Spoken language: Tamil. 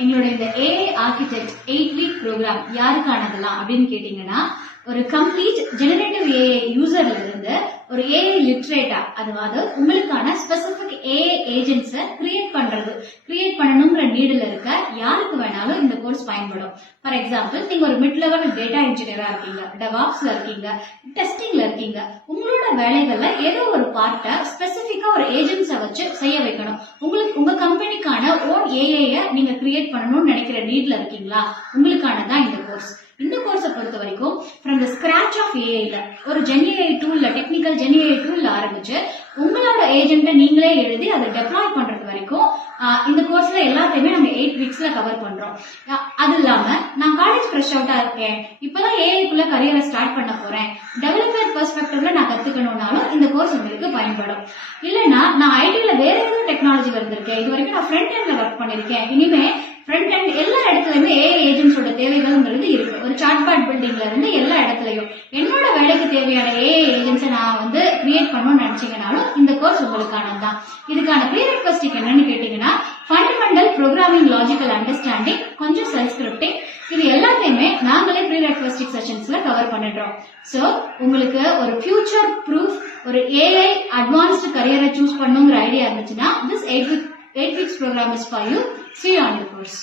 எங்களோட இந்த ஏஐ ஆர்கிடெக்ட் 8 வீக் ப்ரோக்ராம் யாருக்கானதெல்லாம் அப்படின்னு கேட்டீங்கன்னா, ஒரு கம்ப்ளீட் ஜெனரேட்டிவ் ஏஐ யூசர்ல இருந்து ஒரு ஏஐ லிட்ரேட்டா, அதாவது உங்களுக்கான ஸ்பெசிபிக் ஏஐ ஏஜென்ட்ஸை கிரியேட் பண்ணணுங்கிற நீடுல இருக்க யாருக்கு வேணாலும் இந்த கோர்ஸ் பயன்படும். ஃபார் எக்ஸாம்பிள், நீங்க ஒரு மிட் லெவல் டேட்டா இன்ஜினியரா இருக்கீங்க, டெவாப்ஸ்ல இருக்கீங்க, டெஸ்டிங்ல இருக்கீங்க. உங்களோட வேலைகள்ல ஏதோ ஒரு பார்ட்டை ஸ்பெசிபிக்கா ஒரு ஏஜென்ட்ஸை வச்சு செய்ய வைக்கணும். உங்க கம்பெனிக்கான ஓன் ஏஐ நீங்க கிரியேட் பண்ணணும்னு நினைக்கிற நீட்ல இருக்கீங்களா? உங்களுக்கானதான் இந்த கோர்ஸ். இந்த கோர்ஸை பொறுத்த வரைக்கும் ஃப்ரம் த ஸ்கிராச் ஆஃப் ஏஐல ஒரு ஜென்ஏஐ டூல்ல, டெக்னிக்கல் ஜென்ஏஐ டூல்ல ஆரம்பிச்சு உங்களோட ஏஜென்ட்டை நீங்களே எழுதி அதை டெப்ளாய் பண்றது வரைக்கும் இந்த கோர்ஸ்ல எல்லாத்தையுமே நம்ம 8 வீக்ஸ்ல கவர் பண்றோம். அது இல்லாம நான் காலேஜ் ஃப்ரெஷ் அவுட்டா இருக்கேன், இப்பதான் ஏஐக்குள்ள கரியரை ஸ்டார்ட் பண்ண போறேன், டெவலப்பர் பெர்ஸ்பெக்டிவ்ல நான் கத்துக்கணும்னாலும் இந்த கோர்ஸ் உங்களுக்கு பயன்படும். இல்லைன்னா நான் ஐடியில வேற ஏதோ டெக்னாலஜி வந்திருக்கேன், இது வரைக்கும் நான் ஃப்ரண்ட் எண்ட்ல ஒர்க் பண்ணிருக்கேன், இனிமே ஃப்ரண்ட் எண்ட் எல்லா இடத்துலயுமே ஏஐ ஏஜென்ட்ஸோட தேவைகள்ங்கிறது இருக்கு. ஒரு சாட்பாட் பில்டிங்ல இருந்து எல்லா இடத்துலயும் என்னோட வேலைக்கு தேவையான ஏஐ ஏஜென்ட்ஸை நான் கிரியேட் பண்ணணும்னு நினைச்சீங்கன்னாலும் இந்த கோர்ஸ் உங்களுக்கானதுதான். இதுக்கான ப்ரீ ரெக்வெஸ்டிங் என்னன்னு கேட்டீங்கன்னா, ஃபண்டமெண்டல் ப்ரோக்ராமிங் லாஜிக்கல் அண்டர்ஸ்டாண்டிங், கொஞ்சம் செல்ஃப் ஸ்கிரிப்டிங், இது எல்லாத்தையுமே நாங்களே ப்ரீ ரெக்வெஸ்டிங் செஷன்ஸ்ல கவர் பண்ணிடுறோம். சோ உங்களுக்கு ஒரு ஃபியூச்சர் ப்ரூஃப், ஒரு ஏஐ அட்வான்ஸ்டு கரியரை சூஸ் பண்ணுங்கிற ஐடியா இருந்துச்சுன்னா, this 8 weeks program is for you. See you on the course.